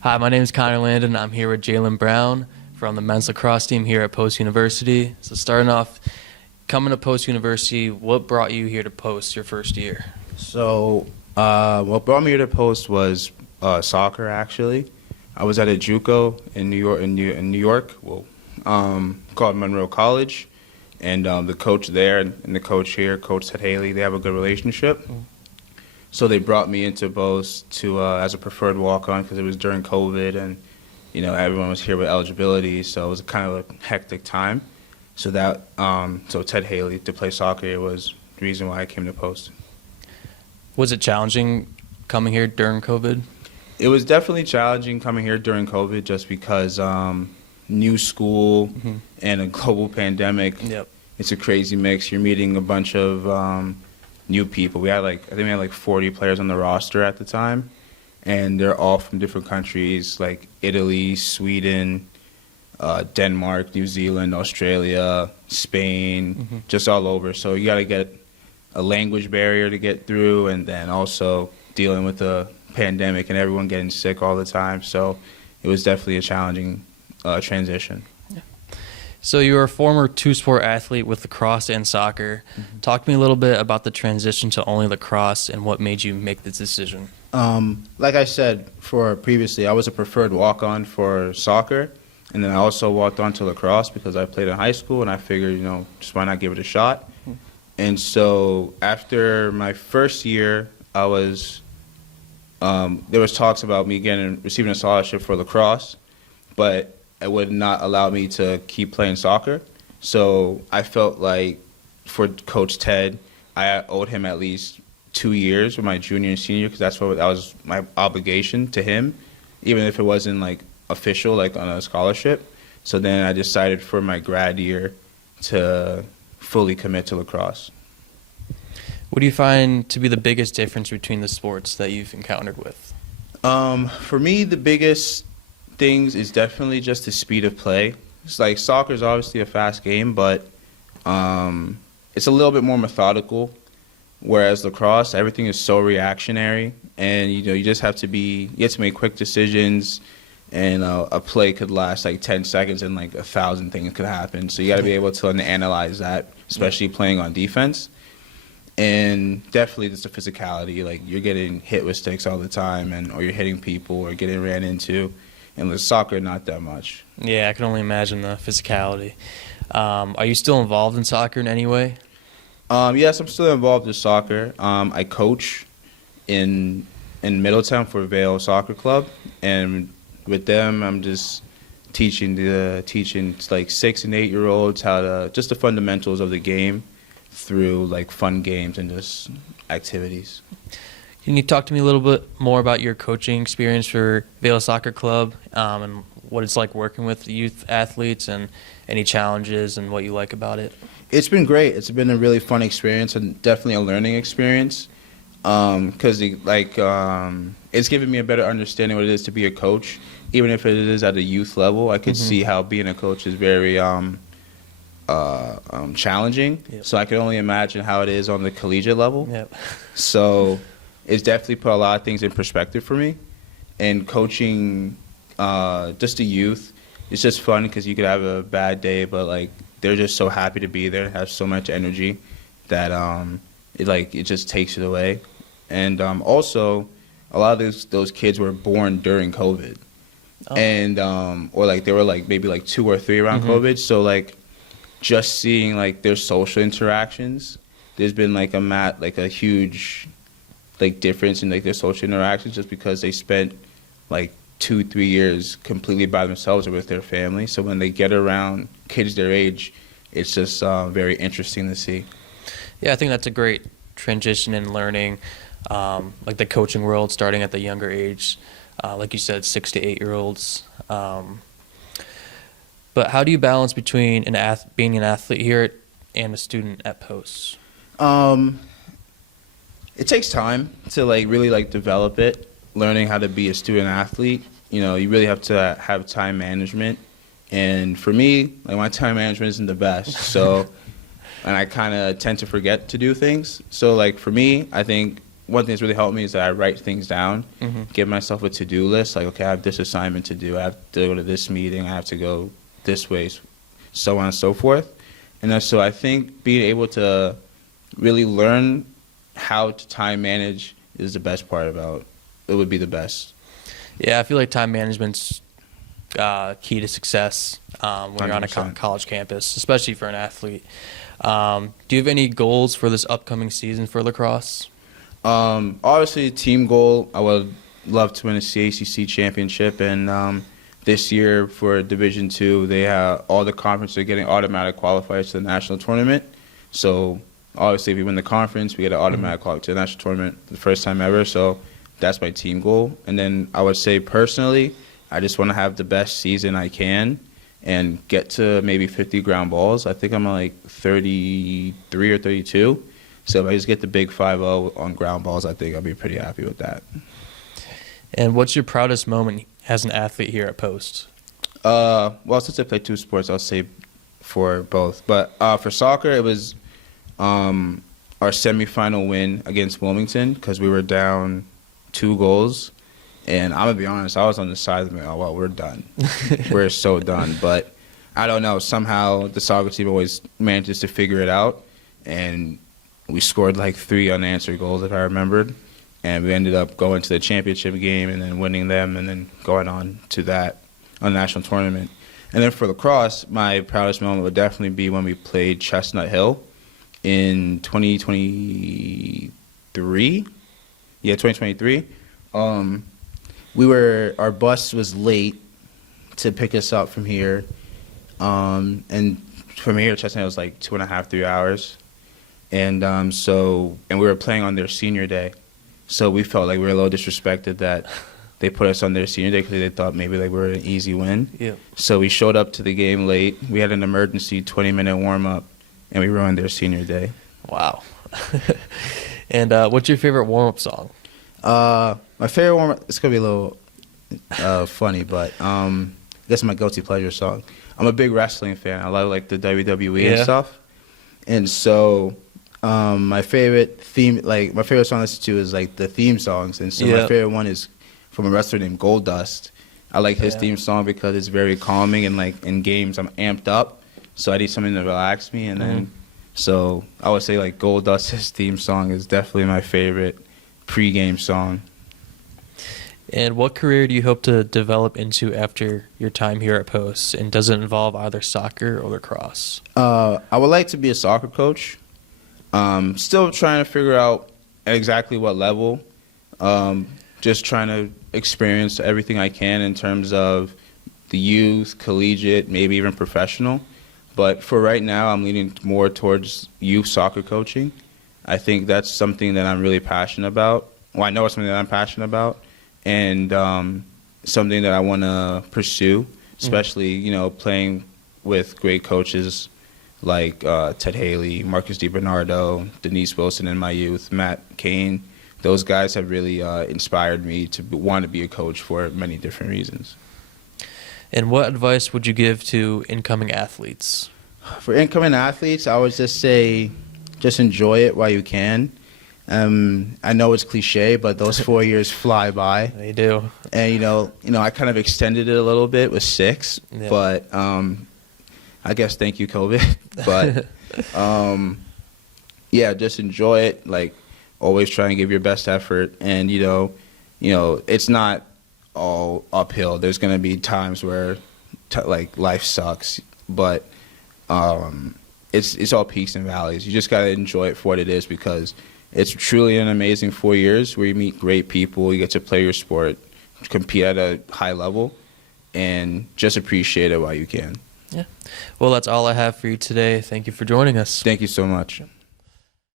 Hi, my name is Connor Landon. I'm here with Jalen Browne from the men's lacrosse team here at Post University. So starting off, coming to Post University, what brought you here to Post your first year? What brought me here to Post was soccer. Actually, I was at a JUCO in New York, called Monroe College, and the coach there and the coach here, Coach Ted Haley, they have a good relationship. So they brought me into Post to as a preferred walk-on because it was during COVID and everyone was here with eligibility, so it was kind of a hectic time. So Ted Haley to play soccer was the reason why I came to Post. Was it challenging coming here during COVID? It was definitely challenging coming here during COVID just because new school and a global pandemic. Yep. It's a crazy mix. You're meeting a bunch of new people. I think we had 40 players on the roster at the time, and they're all from different countries like Italy, Sweden, Denmark, New Zealand, Australia, Spain, just all over. So you got to get a language barrier to get through, and then also dealing with the pandemic and everyone getting sick all the time. So it was definitely a challenging transition. So you were a former two-sport athlete with lacrosse and soccer. Talk to me a little bit about the transition to only lacrosse and what made you make this decision. Like I said previously, I was a preferred walk-on for soccer, and then I also walked on to lacrosse because I played in high school, and I figured, just why not give it a shot. And so after my first year, there was talks about me receiving a scholarship for lacrosse, but it would not allow me to keep playing soccer. So I felt like for Coach Ted, I owed him at least 2 years with my junior and senior because that was my obligation to him, even if it wasn't official, on a scholarship. So then I decided for my grad year to fully commit to lacrosse. What do you find to be the biggest difference between the sports that you've encountered with? For me, the biggest things is definitely just the speed of play. It's like soccer is obviously a fast game, but it's a little bit more methodical. Whereas lacrosse, everything is so reactionary, and you just have to make quick decisions, and a play could last 10 seconds, and 1,000 things could happen. So you got to be able to analyze that, especially playing on defense. And definitely just the physicality, you're getting hit with sticks all the time, or you're hitting people or getting ran into. And with soccer, not that much. Yeah, I can only imagine the physicality. Are you still involved in soccer in any way? Yes, I'm still involved in soccer. I coach in Middletown for Vale Soccer Club, and with them, I'm just teaching 6 and 8-year-olds just the fundamentals of the game through fun games and just activities. Can you talk to me a little bit more about your coaching experience for Vale Soccer Club and what it's like working with youth athletes and any challenges and what you like about it? It's been great. It's been a really fun experience and definitely a learning experience because it's given me a better understanding what it is to be a coach. Even if it is at a youth level, I could see how being a coach is very challenging. Yep. So I can only imagine how it is on the collegiate level. Yep. So it's definitely put a lot of things in perspective for me. And coaching just the youth, it's just fun because you could have a bad day, but they're just so happy to be there and have so much energy that it just takes it away. And also, a lot of those kids were born during COVID, and or they were maybe 2 or 3 around COVID. So just seeing their social interactions, there's been a huge difference in their social interactions just because they spent 2-3 years completely by themselves or with their family. So when they get around kids their age, it's just very interesting to see. Yeah, I think that's a great transition in learning, the coaching world, starting at the younger age, like you said, 6 to 8-year-olds. But how do you balance between being an athlete here and a student at Post? It takes time to really develop it. Learning how to be a student athlete, you really have to have time management. And for me, my time management isn't the best. So, and I kind of tend to forget to do things. So for me, I think one thing that's really helped me is that I write things down, Mm-hmm. give myself a to-do list. Like, okay, I have this assignment to do. I have to go to this meeting. I have to go this way, so on and so forth. And so I think being able to really learn how to time manage is the best part about it. Would be the best. Yeah, I feel like time management's key to success when you're on a 100%. college campus, especially for an athlete. Do you have any goals for this upcoming season for lacrosse? Obviously, team goal, I would love to win a CACC championship. And this year for Division II, they have all the conferences are getting automatic qualifiers to the national tournament. So obviously, if we win the conference, we get an automatic qualifier to the national tournament for the first time ever. So that's my team goal. And then I would say personally, I just want to have the best season I can and get to maybe 50 ground balls. I think I'm like 33 or 32. So if I just get the big 5-0 on ground balls, I think I'll be pretty happy with that. And what's your proudest moment as an athlete here at Post? Well, since I play two sports, I'll say for both. But for soccer, it was our semifinal win against Wilmington because we were down 2 goals. And I'm going to be honest, I was on the side of me, oh, well, we're done. We're so done. But I don't know, somehow the soccer team always manages to figure it out. And we scored like 3 unanswered goals, if I remembered. And we ended up going to the championship game and then winning them and then going on to that on the national tournament. And then for lacrosse, my proudest moment would definitely be when we played Chestnut Hill in 2023. Yeah, 2023. Our bus was late to pick us up from here. And from here to Chestnut Hill was like 2.5, 3 hours. And we were playing on their senior day. So we felt like we were a little disrespected that they put us on their senior day because they thought maybe like we were an easy win. Yeah. So we showed up to the game late. We had an emergency 20-minute warm-up, and we ruined their senior day. Wow. And what's your favorite warm-up song? My favorite warm-up, it's going to be a little funny, but I guess my guilty pleasure song. I'm a big wrestling fan. I love like the WWE and stuff. And so my favorite song to listen to is like the theme songs. And so my favorite one is from a wrestler named Goldust. I like his theme song because it's very calming, and like in games I'm amped up, so I need something to relax me. And then so I would say like Goldust's theme song is definitely my favorite pre-game song. And what career do you hope to develop into after your time here at Post? And does it involve either soccer or lacrosse? I would like to be a soccer coach. Still trying to figure out at exactly what level. Just trying to experience everything I can in terms of the youth, collegiate, maybe even professional. But for right now, I'm leaning more towards youth soccer coaching. I think that's something that I'm really passionate about. Well, I know it's something that I'm passionate about, and something that I want to pursue, especially, playing with great coaches like Ted Haley, Marcus DiBernardo, Denise Wilson in my youth, Matt Kane. Those guys have really inspired me to want to be a coach for many different reasons. And what advice would you give to incoming athletes? For incoming athletes, I would just say just enjoy it while you can. I know it's cliche, but those 4 years fly by. They do. And, I kind of extended it a little bit with 6, but I guess thank you, COVID. But, just enjoy it. Like, always try and give your best effort. And, it's not all uphill. There's going to be times where, life sucks. But it's all peaks and valleys. You just got to enjoy it for what it is, because it's truly an amazing 4 years where you meet great people, you get to play your sport, compete at a high level, and just appreciate it while you can. Yeah. Well, that's all I have for you today. Thank you for joining us. Thank you so much.